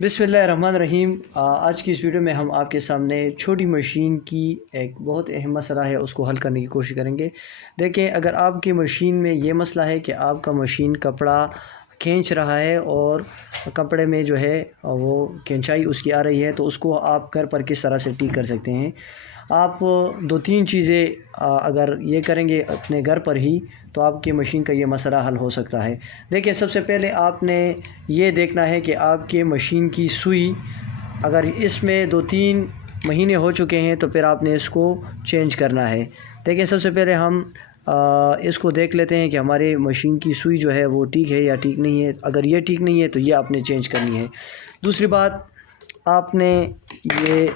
बिस्मिल्लाहिर्रहमानिर्रहीम। आज की इस वीडियो में हम आपके सामने छोटी मशीन की एक बहुत अहम मसला है उसको हल करने की कोशिश करेंगे। देखें, अगर आपकी मशीन में ये मसला है कि आपका मशीन कपड़ा खींच रहा है और कपड़े में जो है वो खिंचाई उसकी आ रही है, तो उसको आप घर पर किस तरह से ठीक कर सकते हैं। आप दो तीन चीज़ें अगर ये करेंगे अपने घर पर ही, तो आपकी मशीन का ये मसला हल हो सकता है। देखिए, सबसे पहले आपने ये देखना है कि आपके मशीन की सुई, अगर इसमें 2-3 महीने हो चुके हैं तो फिर आपने इसको चेंज करना है। देखिए, सबसे पहले हम इसको देख लेते हैं कि हमारे मशीन की सुई जो है वो ठीक है या ठीक नहीं है। अगर ये ठीक नहीं है तो ये आपने चेंज करनी है। दूसरी बात, आपने ये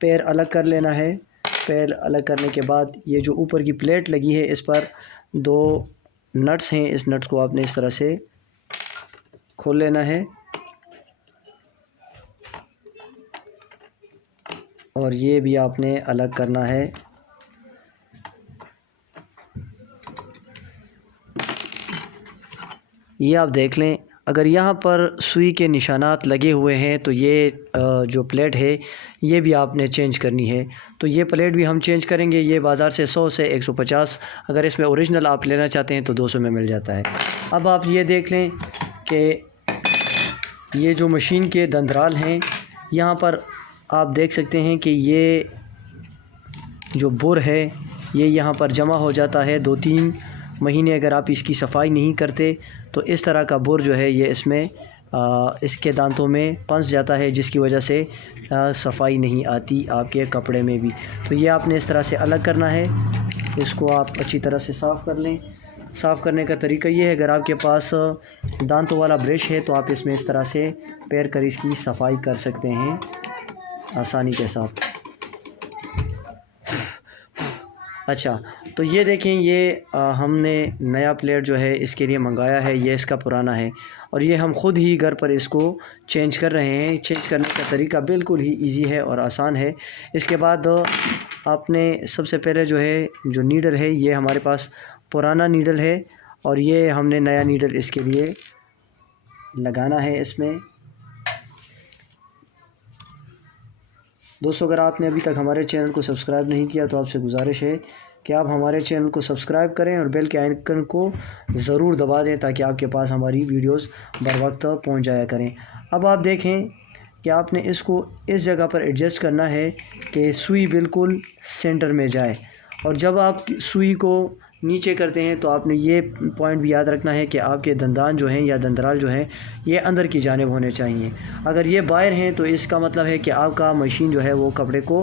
पैर अलग कर लेना है। पैर अलग करने के बाद ये जो ऊपर की प्लेट लगी है, इस पर 2 नट्स हैं। इस नट्स को आपने इस तरह से खोल लेना है और ये भी आपने अलग करना है। ये आप देख लें, अगर यहाँ पर सुई के निशानात लगे हुए हैं तो ये जो प्लेट है ये भी आपने चेंज करनी है। तो ये प्लेट भी हम चेंज करेंगे। ये बाज़ार से 100 से 150, अगर इसमें ओरिजिनल आप लेना चाहते हैं तो 200 में मिल जाता है। अब आप ये देख लें कि ये जो मशीन के दंदराल हैं, यहाँ पर आप देख सकते हैं कि ये जो बुर है ये यहाँ पर जमा हो जाता है। 2-3 महीने अगर आप इसकी सफाई नहीं करते तो इस तरह का बुर जो है ये इसमें इसके दांतों में फंस जाता है, जिसकी वजह से सफाई नहीं आती आपके कपड़े में भी। तो ये आपने इस तरह से अलग करना है। इसको आप अच्छी तरह से साफ़ कर लें। साफ़ करने का तरीका ये है, अगर आपके पास दांतों वाला ब्रश है तो आप इसमें इस तरह से पैर कर इसकी सफाई कर सकते हैं आसानी के साथ। अच्छा, तो ये देखें, ये हमने नया प्लेट जो है इसके लिए मंगाया है। ये इसका पुराना है और ये हम ख़ुद ही घर पर इसको चेंज कर रहे हैं। चेंज करने का तरीका बिल्कुल ही इजी है और आसान है। इसके बाद आपने सबसे पहले जो है, जो नीडल है, ये हमारे पास पुराना नीडल है और ये हमने नया नीडल इसके लिए लगाना है इसमें। दोस्तों, अगर आपने अभी तक हमारे चैनल को सब्सक्राइब नहीं किया तो आपसे गुजारिश है कि आप हमारे चैनल को सब्सक्राइब करें और बेल के आइकन को ज़रूर दबा दें ताकि आपके पास हमारी वीडियोस बर वक्त पहुँच जाया करें। अब आप देखें कि आपने इसको इस जगह पर एडजस्ट करना है कि सुई बिल्कुल सेंटर में जाए, और जब आप सुई को नीचे करते हैं तो आपने ये पॉइंट भी याद रखना है कि आपके दंदान जो हैं या दंदराल जो हैं ये अंदर की जानिब होने चाहिए। अगर ये बाहर हैं तो इसका मतलब है कि आपका मशीन जो है वो कपड़े को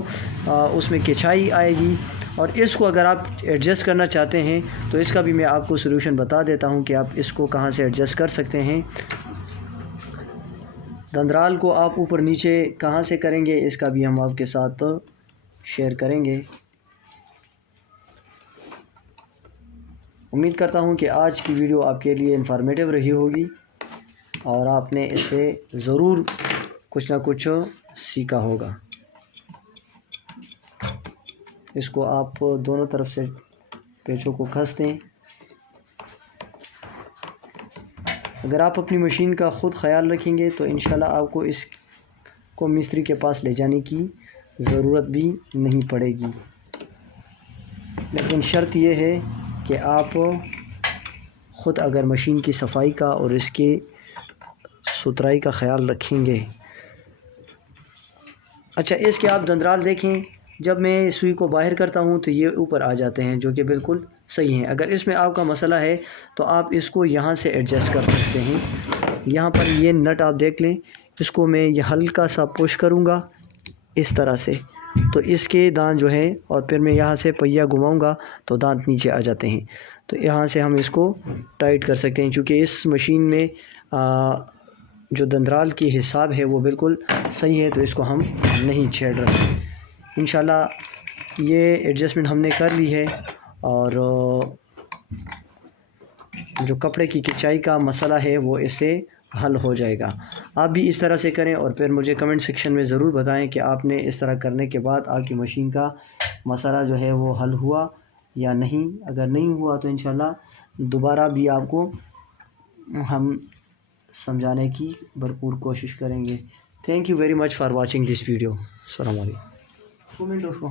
उसमें खिंचाई आएगी। और इसको अगर आप एडजस्ट करना चाहते हैं तो इसका भी मैं आपको सॉल्यूशन बता देता हूं कि आप इसको कहां से एडजस्ट कर सकते हैं। दंदराल को आप ऊपर नीचे कहां से करेंगे इसका भी हम आपके साथ शेयर करेंगे। उम्मीद करता हूं कि आज की वीडियो आपके लिए इंफॉर्मेटिव रही होगी और आपने इससे ज़रूर कुछ ना कुछ सीखा होगा। इसको आप दोनों तरफ से पेचों को कस दें। अगर आप अपनी मशीन का ख़ुद ख़याल रखेंगे तो इंशाल्लाह आपको इसको मिस्त्री के पास ले जाने की ज़रूरत भी नहीं पड़ेगी। लेकिन शर्त यह है कि आप ख़ुद अगर मशीन की सफाई का और इसके सुथराई का ख़याल रखेंगे। अच्छा, इसके आप दंदराल देखें, जब मैं सुई को बाहर करता हूं तो ये ऊपर आ जाते हैं, जो कि बिल्कुल सही हैं। अगर इसमें आपका मसला है तो आप इसको यहाँ से एडजस्ट कर सकते हैं। यहाँ पर ये नट आप देख लें, इसको मैं ये हल्का सा पुश करूँगा इस तरह से, तो इसके दांत जो हैं, और फिर मैं यहाँ से पहिया घुमाऊँगा तो दांत नीचे आ जाते हैं। तो यहाँ से हम इसको टाइट कर सकते हैं, क्योंकि इस मशीन में जो दंदराल की हिसाब है वो बिल्कुल सही है, तो इसको हम नहीं छेड़ रहे। इंशाल्लाह ये एडजस्टमेंट हमने कर ली है और जो कपड़े की खिंचाई का मसला है वो इससे हल हो जाएगा। आप भी इस तरह से करें और फिर मुझे कमेंट सेक्शन में ज़रूर बताएं कि आपने इस तरह करने के बाद आपकी मशीन का मसला जो है वो हल हुआ या नहीं। अगर नहीं हुआ तो इंशाल्लाह दोबारा भी आपको हम سمجھانے کی بھرپور کوشش کریں گے. Thank you very much for watching this video. السلام علیکم.